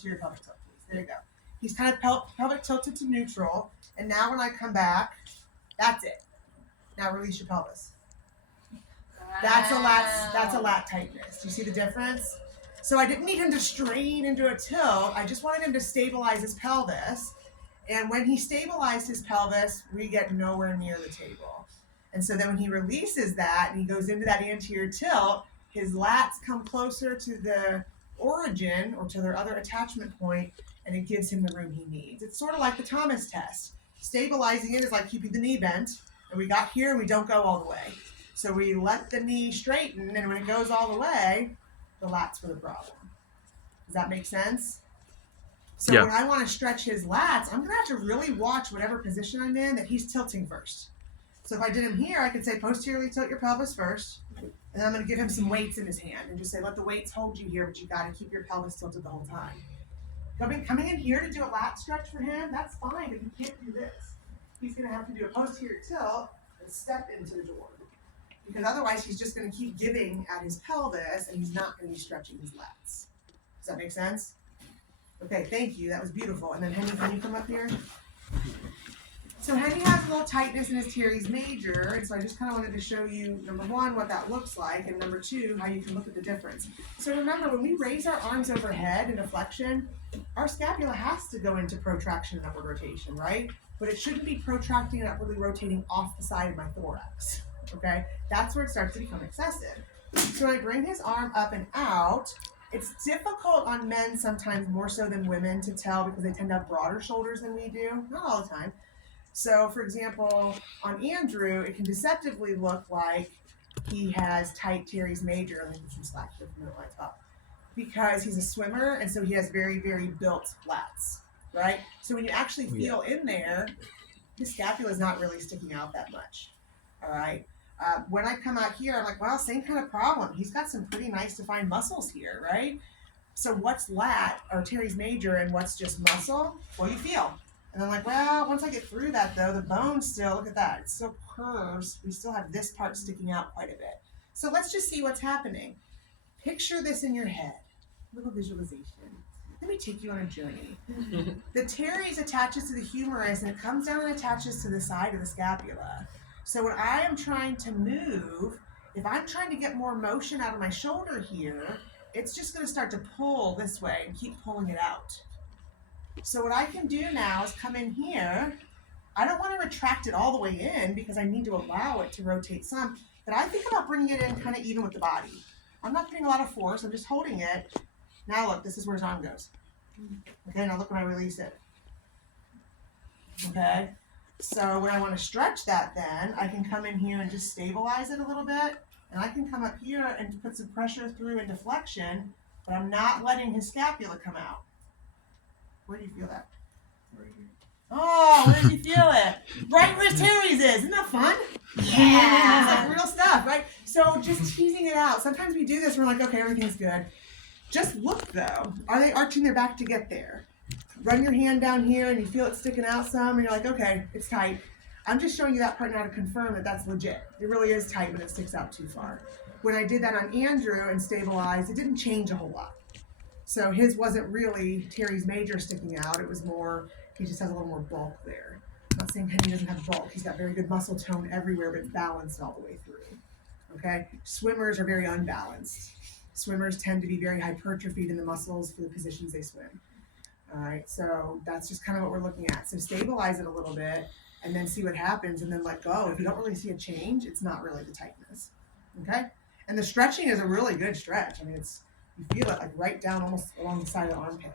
to your pelvic tilt, please. There you go. He's kind of pelvic tilted to neutral. And now when I come back, that's it. Now release your pelvis. That's a lat tightness. Do you see the difference? So I didn't need him to strain into a tilt. I just wanted him to stabilize his pelvis. And when he stabilized his pelvis, we get nowhere near the table. And so then when he releases that and he goes into that anterior tilt, his lats come closer to the origin or to their other attachment point, and it gives him the room he needs. It's sort of like the Thomas test. Stabilizing it is like keeping the knee bent, and we got here and we don't go all the way. So we let the knee straighten, and when it goes all the way, the lats were the problem. Does that make sense? So when I want to stretch his lats, I'm going to have to really watch whatever position I'm in that he's tilting first. So if I did him here, I could say posteriorly tilt your pelvis first, and then I'm going to give him some weights in his hand and just say, let the weights hold you here, but you got to keep your pelvis tilted the whole time. Coming in here to do a lat stretch for him, that's fine, but he can't do this. He's going to have to do a posterior tilt and step into the door. Because otherwise he's just going to keep giving at his pelvis and he's not going to be stretching his lats. Does that make sense? Okay, thank you. That was beautiful. And then Henny, can you come up here? So Henny has a little tightness in his Teres Major, and so I just kind of wanted to show you, number one, what that looks like, and number two, how you can look at the difference. So remember, when we raise our arms overhead in a flexion, our scapula has to go into protraction and upward rotation, right? But it shouldn't be protracting and upwardly rotating off the side of my thorax, okay? That's where it starts to become excessive. So when I bring his arm up and out, it's difficult on men sometimes more so than women to tell because they tend to have broader shoulders than we do, not all the time. So, for example, on Andrew, it can deceptively look like he has tight Teres Major. Let me get some slack here from the lights up. Because he's a swimmer, and so he has very, very built lats, right? So when you actually feel in there, his scapula is not really sticking out that much, all right? When I come out here, I'm like, well, same kind of problem. He's got some pretty nice defined muscles here, right? So what's lat or Teres Major and what's just muscle? Well, you feel. And I'm like, well, once I get through that, though, the bone still, look at that, it still curves. We still have this part sticking out quite a bit. So let's just see what's happening. Picture this in your head. Little visualization. Let me take you on a journey. The teres attaches to the humerus, and it comes down and attaches to the side of the scapula. So when I am trying to move, if I'm trying to get more motion out of my shoulder here, it's just going to start to pull this way and keep pulling it out. So what I can do now is come in here. I don't want to retract it all the way in because I need to allow it to rotate some, but I think about bringing it in kind of even with the body. I'm not putting a lot of force. I'm just holding it. Now look, this is where his arm goes. Okay, now look when I release it. Okay, so when I want to stretch that then, I can come in here and just stabilize it a little bit, and I can come up here and put some pressure through into flexion, but I'm not letting his scapula come out. Where do you feel that? Right here. Oh, where did you feel it? Right where his teres is. Isn't that fun? Yeah. It's like real stuff, right? So just teasing it out. Sometimes we do this and we're like, okay, everything's good. Just look though. Are they arching their back to get there? Run your hand down here and you feel it sticking out some and you're like, okay, it's tight. I'm just showing you that part now to confirm that that's legit. It really is tight, but it sticks out too far. When I did that on Andrew and stabilized, it didn't change a whole lot. So his wasn't really Teres Major sticking out. It was more, he just has a little more bulk there. I'm not saying Henny doesn't have bulk. He's got very good muscle tone everywhere, but balanced all the way through. Okay? Swimmers are very unbalanced. Swimmers tend to be very hypertrophied in the muscles for the positions they swim. All right, so that's just kind of what we're looking at. So stabilize it a little bit and then see what happens and then let go. If you don't really see a change, it's not really the tightness. Okay? And the stretching is a really good stretch. I mean, you feel it like right down almost along the side of the armpit.